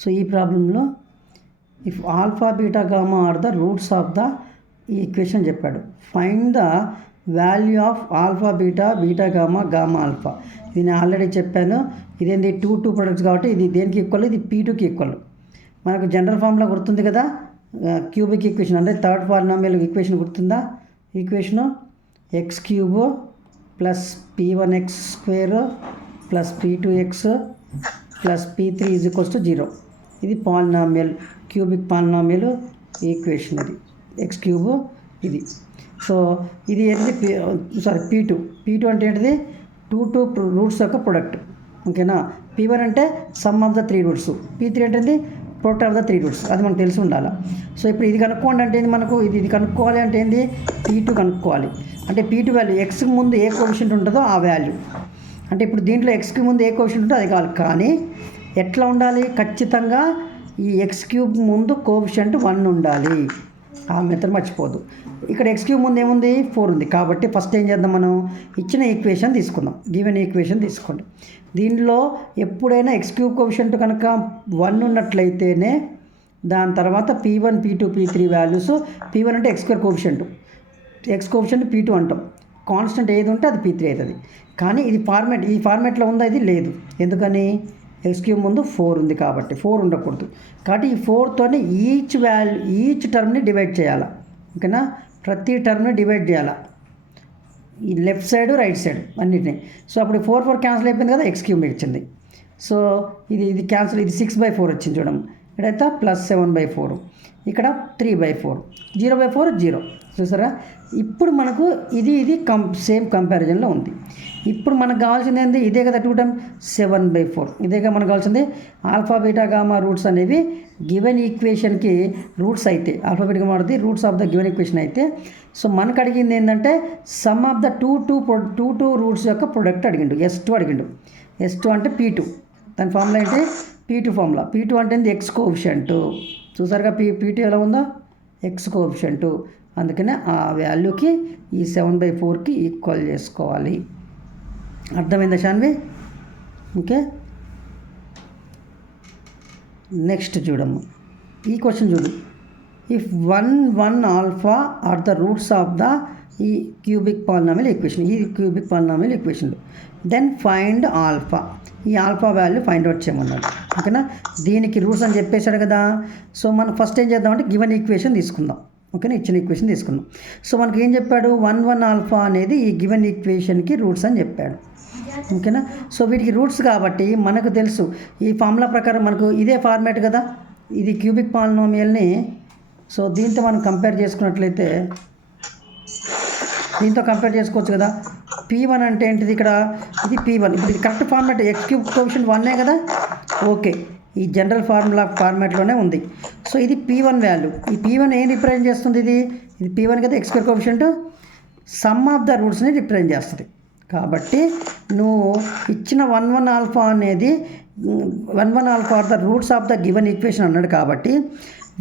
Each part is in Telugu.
సో ఈ ప్రాబ్లంలో if alpha beta gamma are the roots of the ఈ ఈక్వేషన్ చెప్పాడు. Find the value of alpha beta, beta gamma, gamma alpha. ఇది నేను ఆల్రెడీ చెప్పాను. ఇదేంటి టూ ప్రొడక్ట్స్ కాబట్టి ఇది దేనికి ఈక్వల్, ఇది P2కి ఈక్వల్. మనకు జనరల్ ఫార్ములా గుర్తుంది కదా, క్యూబిక్ ఈక్వేషన్ అంటే థర్డ్ పాలినామియల్ ఈక్వేషన్ గుర్తుందా? Equation X cube plus P1x² plus P2x plus P3 is equals to 0. ఇది పాలినామియల్, క్యూబిక్ పాలినామియల్ ఈక్వేషన్. ఇది ఎక్స్ క్యూబ్ ఇది. సో ఇది ఏంటిది P2 అంటే ఏంటిది? టూ రూట్స్ యొక్క ప్రొడక్ట్. ఓకేనా. P1 అంటే sum of the 3 roots, P3 అంటే ప్రొడక్ట్ ఆఫ్ ద 3 రూట్స్. అది మనకు తెలిసి ఉండాలి. సో ఇప్పుడు ఇది కనుక్కోండి అంటే ఏంది మనకు, ఇది కనుక్కోవాలి అంటే ఏంది? P2 కనుక్కోవాలి. అంటే P2 వాల్యూ ఎక్స్కి ముందు ఏ కోఎఫిషియంట్ ఉంటుందో ఆ వాల్యూ. అంటే ఇప్పుడు దీంట్లో ఎక్స్కి ముందు ఏ కోఎఫిషియంట్ ఉంటుందో అది కావాలి. కానీ ఎట్లా ఉండాలి? ఖచ్చితంగా ఈ x³ ముందు కోఎఫిషియంట్ 1 ఉండాలి. ఆ మెథడ్ మర్చిపోదు. ఇక్కడ x³ ముందు ఏముంది? 4 ఉంది. కాబట్టి ఫస్ట్ ఏం చేద్దాం, మనం ఇచ్చిన ఈక్వేషన్ తీసుకుందాం. గివెన్ ఈక్వేషన్ తీసుకోండి. దీనిలో ఎప్పుడైనా x³ కోఎఫిషియంట్ కనుక 1 ఉన్నట్లయితేనే దాని తర్వాత P1, P2, P3 values. P1 అంటే x² coefficient, x coefficient P2 అంటాం. కాన్స్టెంట్ ఏది ఉంటే అది P3 అవుతుంది. కానీ ఇది ఈ ఫార్మేట్లో ఉందా? ఇది లేదు. ఎందుకని? x³ ముందు 4 ఉంది కాబట్టి 4 ఉండకూడదు. కాబట్టి ఈ 4తోనే ఈచ్ టర్మ్ని డివైడ్ చేయాలి. ఓకేనా. ప్రతి టర్మ్ని డివైడ్ చేయాలి, ఈ లెఫ్ట్ సైడ్ రైట్ సైడ్ అన్నిటిని. సో అప్పుడు 4 క్యాన్సిల్ అయిపోయింది కదా, x³ ఇచ్చింది. సో ఇది క్యాన్సిల్, ఇది 6/4 వచ్చింది చూడండి. ఇక్కడైతే ప్లస్ 7/4, ఇక్కడ 3/4, 0/4 0. చూసారా? ఇప్పుడు మనకు ఇది సేమ్ కంపారిజన్లో ఉంది. ఇప్పుడు మనకు కావాల్సింది ఏంది? ఇదే కదా 2 టైమ్ 7/4. ఇదేగా మనకు కావాల్సింది. ఆల్ఫా బీటా గామా రూట్స్ అనేవి గివెన్ ఈక్వేషన్కి రూట్స్ అయితే, alpha beta gamma roots of the given equation అయితే, సో మనకు అడిగింది ఏంటంటే some of the two roots యొక్క ప్రొడక్ట్ అడిగిండు. S2 అడిగిండు. S2 అంటే P2. దాని ఫార్ములా ఏంటి? P2 formula. P2 అంటే ఎక్స్ కోఎఫిషియంట్. చూసారుగా P2 ఎలా ఉందో? X coefficient. అందుకనే ఆ వాల్యూకి ఈ 7/4కి ఈక్వల్ చేసుకోవాలి. అర్థమైందా శాన్వి? ఓకే. నెక్స్ట్ చూడమ్మా, ఈ క్వశ్చన్ చూడు. If 1 alpha are the roots of the ఈ క్యూబిక్ పాలినామియల్ ఈక్వేషన్, ఈ cubic polynomial equation, then find alpha. ఈ ఆల్ఫా వాల్యూ ఫైండ్ అవుట్ చేయమన్నాడు. ఓకేనా. దీనికి రూట్స్ అని చెప్పేశాడు కదా. సో మనం ఫస్ట్ ఏం చేద్దామంటే గివెన్ ఈక్వేషన్ తీసుకుందాం. ఓకేనా. ఇచ్చిన ఈక్వేషన్ తీసుకుందాం. సో మనకి ఏం చెప్పాడు? 1 ఆల్ఫా అనేది ఈ గివెన్ ఈక్వేషన్కి రూట్స్ అని చెప్పాడు. ఓకేనా. సో వీటికి రూట్స్ కాబట్టి మనకు తెలుసు ఈ ఫార్ములా ప్రకారం మనకు ఇదే ఫార్మేట్ కదా, ఇది క్యూబిక్ పాలినామియల్ని. సో దీంతో మనం కంపేర్ చేసుకున్నట్లయితే దీంతో కంపేర్ చేసుకోవచ్చు కదా. P1 అంటే ఏంటిది? ఇక్కడ ఇది P1. ఇప్పుడు ఇది కరెక్ట్ ఫార్మేట్, x³ కోఎఫిషియంట్ 1 కదా. ఓకే, ఈ జనరల్ ఫార్మేట్లోనే ఉంది. సో ఇది P1 వాల్యూ. ఈ P1 ఏం రిప్రజెంట్ చేస్తుంది? ఇది P1 కదా, x² coefficient sum of the రూట్స్ని రిప్రజెంట్ చేస్తుంది. కాబట్టి నువ్వు ఇచ్చిన 1 ఆల్ఫా అనేది 1 alpha are the roots of the given equation అన్నాడు. కాబట్టి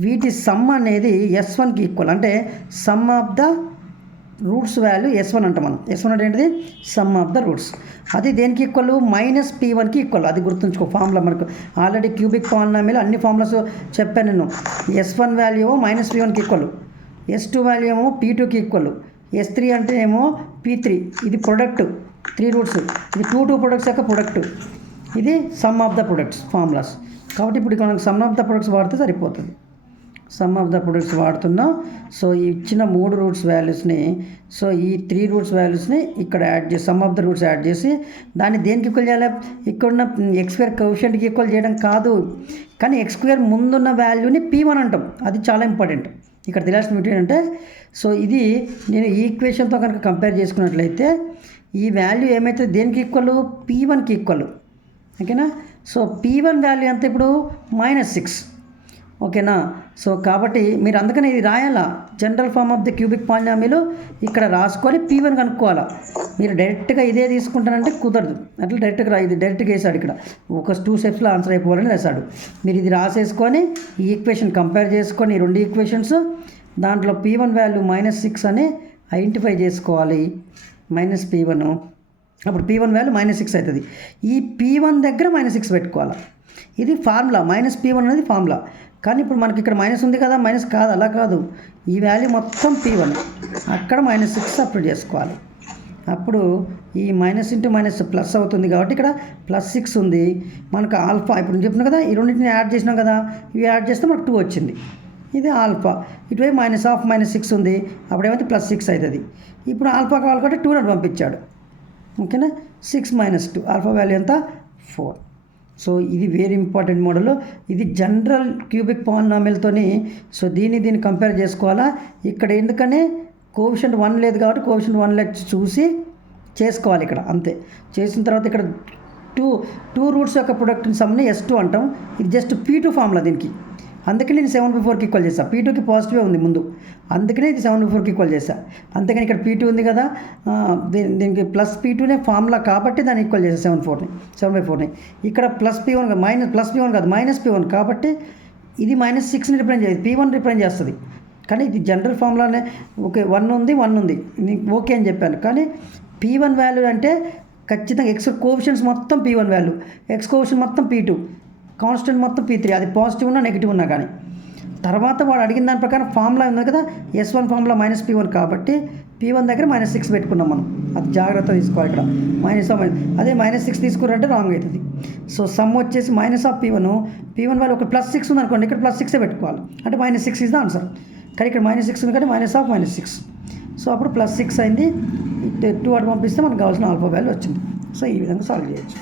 వీటి సమ్ అనేది S1కి ఈక్వల్. అంటే sum of the roots value S1 అంటాం మనం. S1 అంటే ఏంటిది? Sum of the roots. అది దేనికి ఈక్వల్? -P1కి ఈక్వల్. అది గుర్తుంచుకో. ఫార్ములా మనకు ఆల్రెడీ క్యూబిక్ పాలినామియల్ అన్ని ఫార్ములాస్ చెప్పాను నేను. S1 వాల్యూ ఏమో -P1కి ఈక్వల్, S2 వాల్యూ ఏమో P2కి ఈక్వల్, S3 అంటే ఏమో P3. ఇది ప్రొడక్ట్ 3 రూట్స్. ఇది టూ ప్రొడక్ట్స్ యొక్క ప్రొడక్ట్. ఇది some of the products formulas. కాబట్టి ఇప్పుడు మనకు సమ్ ఆఫ్ ద ప్రొడక్ట్స్ వాడితే సరిపోతుంది. సమ్ ఆఫ్ ద ప్రొడక్ట్స్ వాడుతున్నాం. సో ఇచ్చిన 3 రూట్స్ వాల్యూస్ని, సో ఈ 3 రూట్స్ వాల్యూస్ని ఇక్కడ యాడ్ చేసి some of the roots add చేసి దాన్ని దేనికి ఈక్వల్ చేయాలి? ఇక్కడున్న x² కోఎఫిషియంట్కి ఈక్వల్ చేయడం కాదు, కానీ x² ముందున్న వాల్యూని P1 అంటాం. అది చాలా ఇంపార్టెంట్. ఇక్కడ తెలియాల్సిన ఏంటంటే, సో ఇది నేను ఈ ఈక్వేషన్తో కనుక కంపేర్ చేసుకున్నట్లయితే ఈ వాల్యూ ఏమైతే దేనికి ఈక్వల్? P1కి ఈక్వల్. ఓకేనా. సో P1 వాల్యూ ఎంత ఇప్పుడు? -6. ఓకేనా. సో కాబట్టి మీరు అందుకని ఇది రాయాలా, general form of the cubic polynomial ఇక్కడ రాసుకొని P1 కనుక్కోవాలా. మీరు డైరెక్ట్గా ఇదే తీసుకుంటారంటే కుదరదు. అట్లా డైరెక్ట్గా ఇది డైరెక్ట్గా వేసాడు. ఇక్కడ ఒక 2 స్టెప్స్లో ఆన్సర్ అయిపోవాలని వేసాడు. మీరు ఇది రాసేసుకొని ఈ ఈక్వేషన్ కంపేర్ చేసుకొని ఈ 2 ఈక్వేషన్స్ దాంట్లో P1 వాల్యూ -6 అని ఐడెంటిఫై చేసుకోవాలి. -P1, అప్పుడు P1 వాల్యూ -6 అవుతుంది. ఈ P1 దగ్గర -6 పెట్టుకోవాలి. ఇది ఫార్ములా మైనస్ P1 అనేది ఫార్ములా. కానీ ఇప్పుడు మనకి ఇక్కడ మైనస్ ఉంది కదా, మైనస్ కాదు, అలా కాదు. ఈ వాల్యూ మొత్తం P1, అక్కడ -6 సపరేట్ చేసుకోవాలి. అప్పుడు ఈ మైనస్ ఇంటూ మైనస్ ప్లస్ అవుతుంది కాబట్టి ఇక్కడ +6 ఉంది. మనకు ఆల్ఫా ఇప్పుడు చెప్పిన కదా, ఈ రెండింటిని యాడ్ చేసినాం కదా, ఇవి యాడ్ చేస్తే మనకు 2 వచ్చింది. ఇది ఆల్ఫా. ఇటువైపు -6 ఉంది, అప్పుడేమైతే +6 అవుతుంది. ఇప్పుడు ఆల్ఫా కావాలి కాబట్టి 2 అని పంపించాడు. ఓకేనా, 6 - 2 ఆల్ఫా వాల్యూ ఎంత 4. సో ఇది వెరీ ఇంపార్టెంట్ మోడల్. ఇది జనరల్ క్యూబిక్ పాలినామియల్తోని. సో దీన్ని కంపేర్ చేసుకోవాలా. ఇక్కడ ఎందుకని కోఎఫిషియంట్ 1 లేదు కాబట్టి కోఎఫిషియంట్ 1 లెక్క చూసి చేసుకోవాలి ఇక్కడ, అంతే. చేసిన తర్వాత ఇక్కడ టూ రూట్స్ యొక్క ప్రొడక్ట్ని సమ్ని S2 అంటాం. ఇది జస్ట్ P2 ఫార్ములా దీనికి. అందుకని నేను 7/4కి ఈక్వల్ చేస్తాను. P2కి పాజిటివే ఉంది ముందు, అందుకనే ఇది 7/4కి ఈక్వల్ చేస్తాను. అంతేకాని ఇక్కడ P2 ఉంది కదా, దీనికి +P2నే ఫార్ములా కాబట్టి దాన్ని ఈక్వల్ చేస్తాను 7/4ని. ఇక్కడ +P1 +P1 కాదు -P1 కాబట్టి ఇది -6ని రిప్రజెంట్ చేస్తుంది, P1 రిప్రజెంట్ చేస్తుంది. కానీ ఇది జనరల్ ఫార్ములానే. ఓకే, 1 ఉంది ఓకే అని చెప్పాను. కానీ P1 వాల్యూ అంటే ఖచ్చితంగా X కోఎఫిషియంట్స్ మొత్తం P1 వాల్యూ, X కోఎఫిషియంట్ మొత్తం P2, కాన్స్టెంట్ మొత్తం P3. అది పాజిటివ్ ఉన్నా నెగిటివ్ ఉన్నా కానీ. తర్వాత వాడు అడిగిన దాని ప్రకారం ఫార్ములా ఉంది కదా, S1 ఫార్ములా -P1 కాబట్టి P1 దగ్గర -6 పెట్టుకున్నాం మనం. అది జాగ్రత్త తీసుకోవాలి ఇక్కడ. అదే -6 తీసుకున్నారంటే రాంగ్ అవుతుంది. సో సమ్ వచ్చేసి -P1 వాల్యూ ఒక +6 ఉంది అనుకోండి, ఇక్కడ +6 పెట్టుకోవాలి. అంటే -6 ఇస్ ద ఆన్సర్. కానీ ఇక్కడ -6 ఉంది కాబట్టి -6. సో అప్పుడు +6 అయింది. 2 అటు పంపిస్తే మనకు కావాల్సిన ఆల్ఫా వాల్యూ వచ్చింది. సో ఈ విధంగా సాల్వ్ చేయొచ్చు.